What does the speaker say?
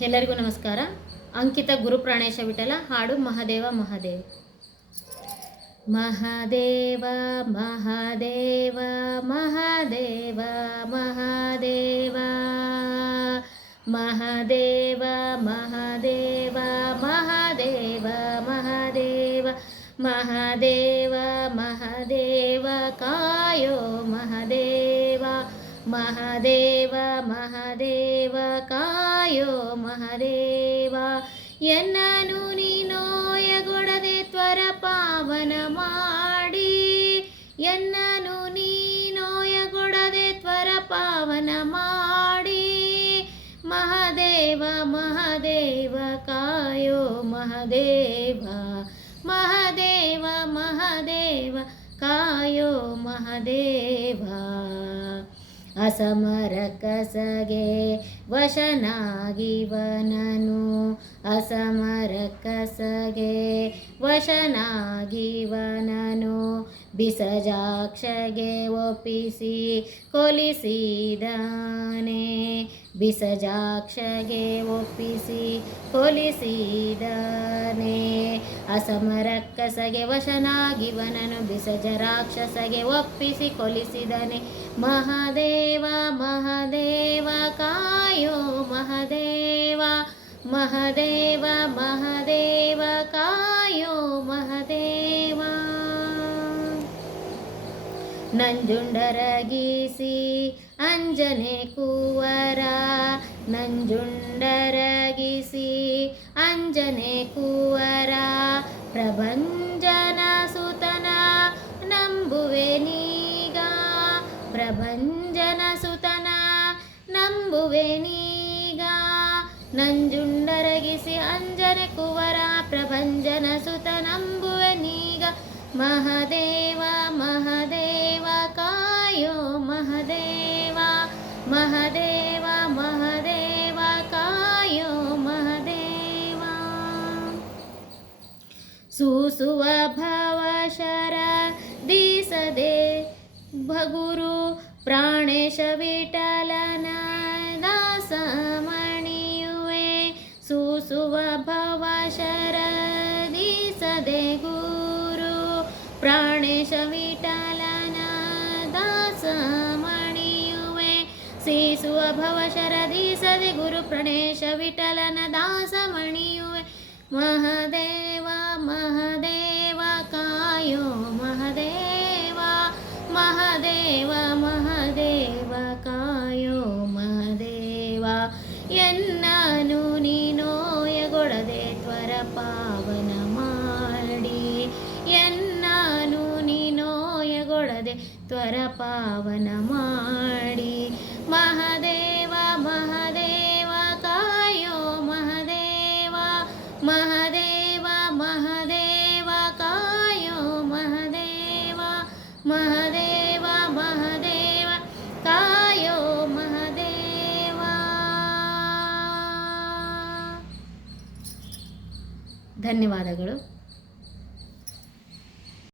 ಎಲ್ಲರಿಗೂ ನಮಸ್ಕಾರ. ಅಂಕಿತ ಗುರುಪ್ರಾಣೇಶ ವಿಠಲ, ಹಾಡು ಮಹಾದೇವ ಮಹಾದೇವ. ಮಹಾದೇವ ಮಹಾದೇವ ಮಹಾದೇವ ಮಹಾದೇವ. ಮಹಾದೇವ ಮಹಾದೇವ ಮಹಾದೇವ ಮಹಾದೇವ. ಮಹಾದೇವ ಮಹಾದೇವ, ಕಾಯೋ ಮಹಾದೇವ. ಮಹಾದೇವ ಮಹಾದೇವ, ಕಾಯೋ ಮಹದೇವ, ಎನ್ನನು ನೀನೋಯಗೊಡದೆ ತ್ವರ ಪಾವನ ಮಾಡಿ, ಎನ್ನನು ನೀನೋಯಗೊಡದೆ ತ್ವರ ಪಾವನ ಮಾಡಿ, ಮಹದೇವ, ಮಹಾದೇವ, ಕಾಯೋ ಮಹದೇವ ಮಹದೇವ ಮಹದೇವ, ಕಾಯೋ ಮಹಾದೇವ. ಅಸಮರ ಕಸಗೆ ವಶನಾಗಿವನನು. ಅಸಮರ ಕಸಗೆ ವಶನಾಗಿವನನು. ಬಿಸಜಾಕ್ಷಗೆ ಒಪ್ಪಿಸಿ ಕೊಲಿಸಿದಾನೆ. ಬಿಸಜಾಕ್ಷಗೆ ಒಪ್ಪಿಸಿ ಕೊಲಿಸಿದಾನೆ ಅಸಮರಕ್ಕಸಗೆ ವಶನಾಗಿವನನು ಬಿಸಜ ರಾಕ್ಷಸಗೆ ಒಪ್ಪಿಸಿ ಕೊಲಿಸಿದನೆ. ಮಹಾದೇವ ಮಹಾದೇವ, ಕಾಯೋ ಮಹದೇವ ಮಹದೇವ ಮಹದೇವ, ಕಾಯೋ ಮಹಾದೇವ. ನಂಜುಂಡರಗಿಸಿ ಅಂಜನೆ ಕೂವರ. ನಂಜುಂಡರಗಿಸಿ ಅಂಜನೆ ಕೂವರ. ಪ್ರಭಂಜನ ಸುತನ ನಂಬುವೆ ನೀಗ. ಪ್ರಭಂಜನ ಸುತನ ನಂಬುವೆ ನೀಗ. ನಂಜುಂಡರಗಿಸಿ ಅಂಜನೆ ಕುವರ. ಪ್ರಭಂಜನ ಸುತ ನಂಬುವೆ ನೀಗ. ಮಹಾದೇವ ಮಹಾದೇವ महदेव महदेव कायो महादेवा सुव शर दिसदे भगुरु प्राणेश प्राणेशविटालना दासमणियुवे सु शर दिसदे गुरु प्राणेश विटल ಸೀಸುವ ಸದಿ ಗುರು ಪ್ರಣೇಶ ವಿಠಲನ ದಾಸಮಣಿಯುವೆ ಮಹಾದೇವ ಮಹಾದೇವ, ಕಾಯೋ ಮಹಾದೇವ. ಮಹಾದೇವ ಮಹಾದೇವ, ಕಾಯೋ ಮಹಾದೇವ. ಎನ್ನನು ನೀನೋಯಗೊಡದೆ ತ್ವರ ಪಾವನ ನೀನೋಯಗೊಡದೆ ತ್ವರ ಪಾವನ ಮಾಡಿ ಮಹದೇವ ಮಹದೇವ ಕಾಯೋ ಮಹದೇವ. ಮಹದೇವ ಮಹದೇವ ಕಾಯೋ ಮಹದೇವ. ಮಹದೇವ ಮಹದೇವ ಕಾಯೋ ಮಹದೇವ. ಧನ್ಯವಾದಗಳು.